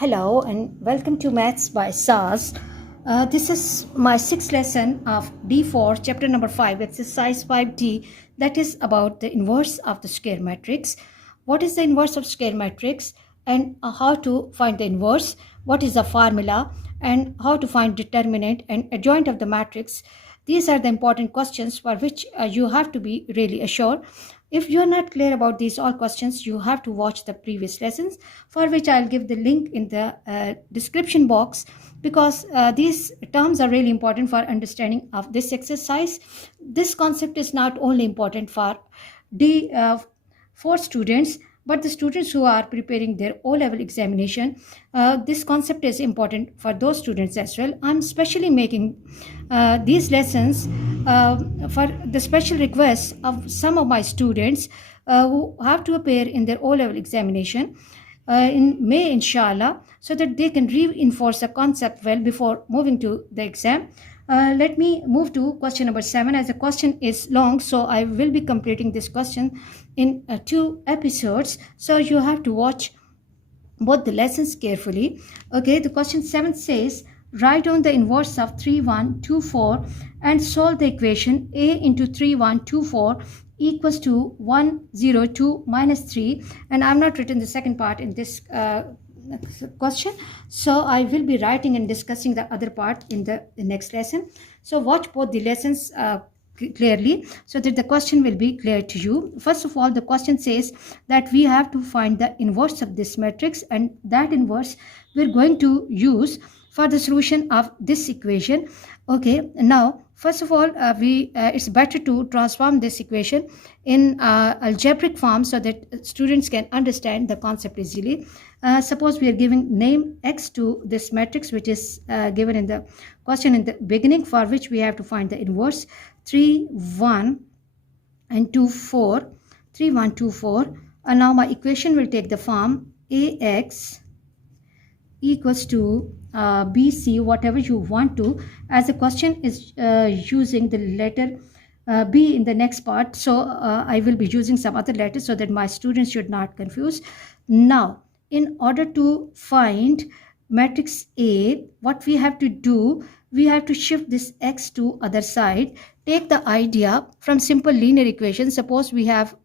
Hello and welcome to Maths by SAS. This is my sixth lesson of D4, chapter number 5, exercise 5D, that is about the inverse of the square matrix. What is the inverse of square matrix and how to find the inverse? What is the formula and how to find determinant and adjoint of the matrix? These are the important questions for which you have to be really assured. If you are not clear about these all questions, you have to watch the previous lessons, for which I'll give the link in the description box, because these terms are really important for understanding of this exercise. This concept is not only important for D4 students, but the students who are preparing their O-level examination. This concept is important for those students as well. I'm especially making these lessons for the special requests of some of my students who have to appear in their O-level examination in May, inshallah, so that they can reinforce the concept well before moving to the exam. Let me move to question number 7, as the question is long, so I will be completing this question in 2 episodes, so you have to watch both the lessons carefully. Okay, the question 7 says, write down the inverse of 3124 and solve the equation a into 3124 equals to 102 minus 3. And I've not written the second part in this question, so I will be writing and discussing the other part in the next lesson. So watch both the lessons clearly so that the question will be clear to you. First of all, the question says that we have to find the inverse of this matrix, and that inverse we're going to use for the solution of this equation. Okay, now first of all, it's better to transform this equation in algebraic form so that students can understand the concept easily. Suppose we are giving name x to this matrix, which is given in the question in the beginning, for which we have to find the inverse 3 1 and 2 4 3 1 2 4. And now my equation will take the form ax equals to bc, whatever you want to, as the question is using the letter b in the next part, so I will be using some other letters so that my students should not confuse. Now, in order to find matrix A, what we have to do, we have to shift this x to other side. Take the idea from simple linear equation. Suppose we have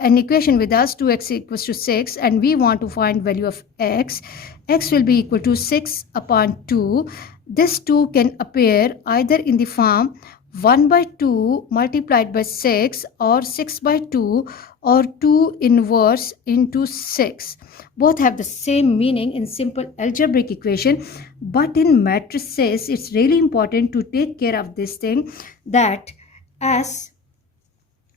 an equation with us 2x equals to 6, and we want to find value of x. X will be equal to 6 upon 2. This 2 can appear either in the form 1 by 2 multiplied by 6, or 6 by 2, or 2 inverse into 6. Both have the same meaning in simple algebraic equation, but in matrices it's really important to take care of this thing, that as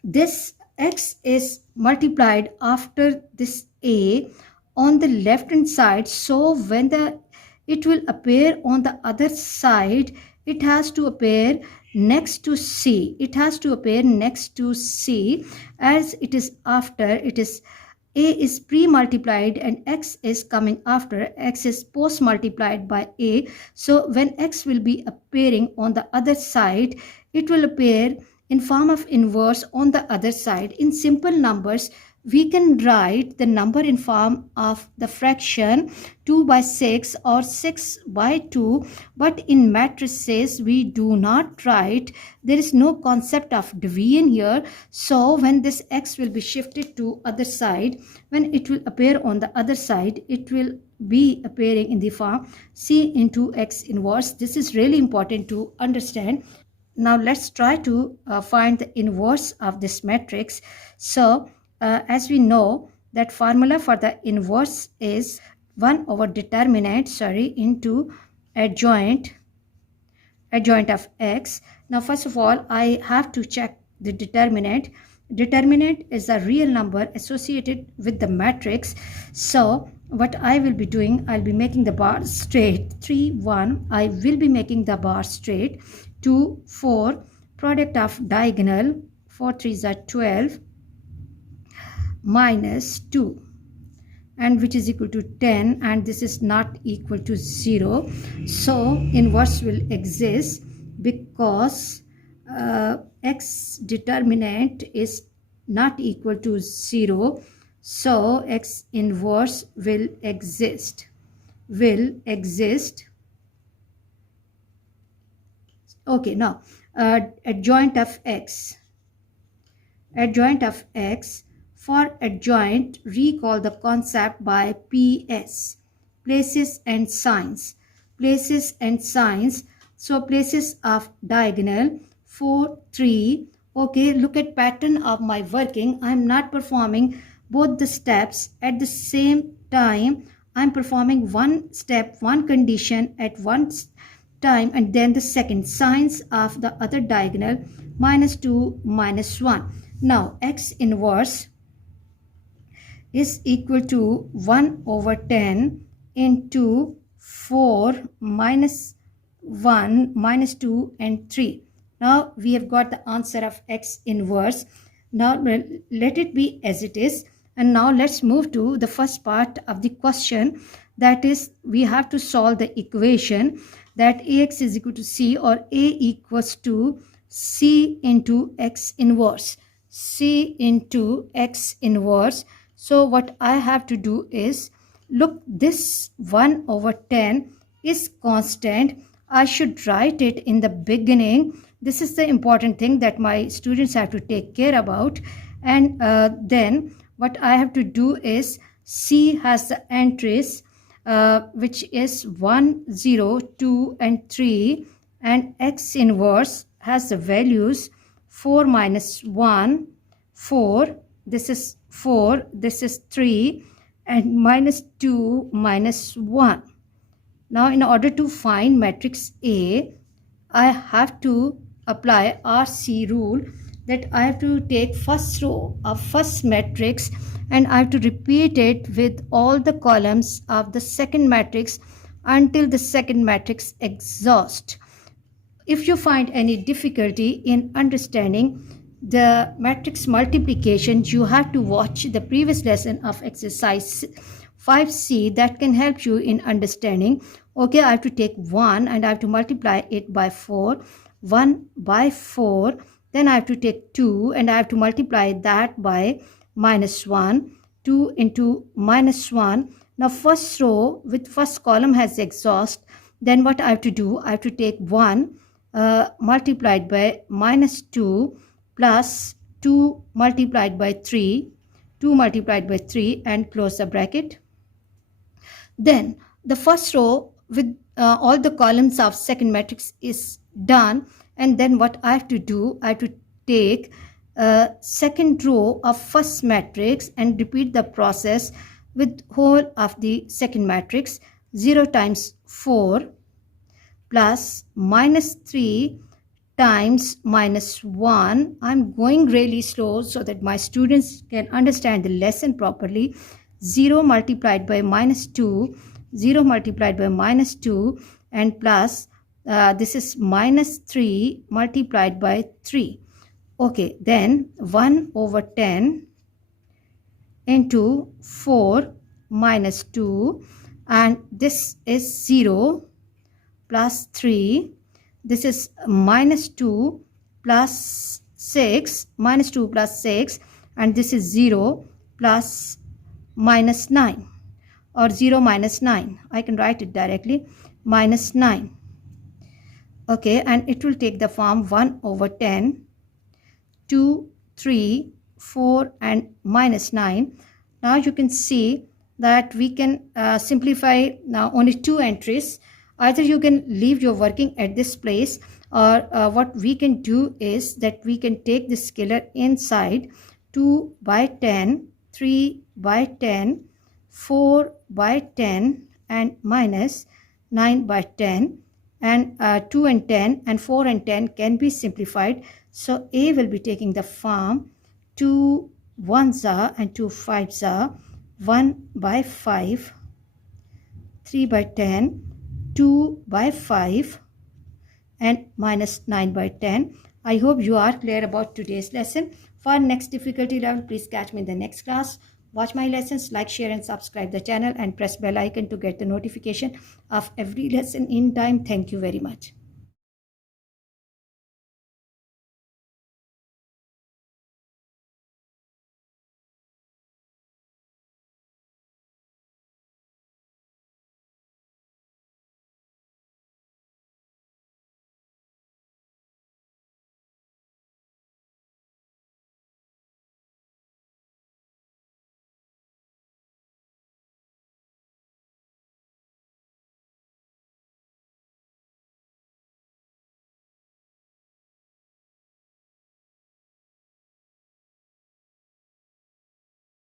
this x is multiplied after this a on the left hand side, so when it will appear on the other side, it has to appear next to c. It has to appear next to c, as it is after, it is a is pre-multiplied and x is coming after. X is post-multiplied by a. So when x will be appearing on the other side, it will appear in form of inverse on the other side. In simple numbers, we can write the number in form of the fraction 2 by 6 or 6 by 2, but in matrices we do not write. There is no concept of division here, so when this x will be shifted to other side, when it will appear on the other side, it will be appearing in the form c into x inverse. This is really important to understand. Now let's try to find the inverse of this matrix. So as we know, that formula for the inverse is 1 over determinant into adjoint of x. Now first of all, I have to check the determinant. Determinant is a real number associated with the matrix. So what I will be doing, I'll be making the bar straight. 3 1, I will be making the bar straight. 2 4, product of diagonal, 4 3s are 12, minus 2, and which is equal to 10, and this is not equal to 0. So inverse will exist because x determinant is not equal to 0. So x inverse will exist. will exist. Okay, now adjoint of x. Adjoint of x. For adjoint, recall the concept by PS, places and signs. Places and signs. So places of diagonal 4, 3. Okay, look at pattern of my working. I'm not performing both the steps at the same time. I'm performing one step, one condition at one time, and then the second. Signs of the other diagonal -2, -1. Now x inverse is equal to 1 over 10 into 4 minus 1 minus 2 and 3. Now we have got the answer of x inverse. Now let it be as it is. And now let's move to the first part of the question. That is, we have to solve the equation that ax is equal to c, or a equals to c into x inverse. C into x inverse. So what I have to do is, look, this 1 over 10 is constant. I should write it in the beginning. This is the important thing that my students have to take care about. And then what I have to do is, C has the entries which is 1, 0, 2 and 3, and x inverse has the values 4 minus 1, 4, this is 4, this is 3, and -2 minus 1. Now in order to find matrix A, I have to apply RC rule, that I have to take first row of first matrix and I have to repeat it with all the columns of the second matrix until the second matrix exhausts. If you find any difficulty in understanding the matrix multiplication, you have to watch the previous lesson of exercise 5C. That can help you in understanding. Okay, I have to take 1 and I have to multiply it by 4. 1 by 4. Then I have to take 2 and I have to multiply that by -1. 2 into -1. Now first row with first column has exhaust. Then what I have to do? I have to take 1 multiplied by -2 plus 2 multiplied by 3. 2 multiplied by 3 and close the bracket. Then the first row with all the columns of second matrix is done. And then what I have to do, I have to take second row of first matrix and repeat the process with whole of the second matrix. 0 times 4 plus -3 times -1. I'm going really slow so that my students can understand the lesson properly. 0 multiplied by -2, 0 multiplied by -2, and plus this is -3 multiplied by 3. Okay, then 1 over 10 into 4 minus 2, and this is 0 plus 3. This is -2 plus 6, -2 plus 6, and this is 0 plus -9, or 0 minus 9. I can write it directly, -9. Okay, and it will take the form 1 over 10, 2, 3, 4, and -9. Now you can see that we can simplify now only 2 entries. Either you can leave your working at this place, or what we can do is that we can take the scalar inside. 2 by 10, 3 by 10, 4 by 10, and -9 by 10. And 2 and 10 and 4 and 10 can be simplified. So A will be taking the form 2 1s are and 2 5s are, 1 by 5, 3 by 10, 2 by 5, and -9 by 10. I hope you are clear about today's lesson. For next difficulty level, please catch me in the next class. Watch my lessons, like, share and subscribe the channel, and press bell icon to get the notification of every lesson in time. Thank you very much.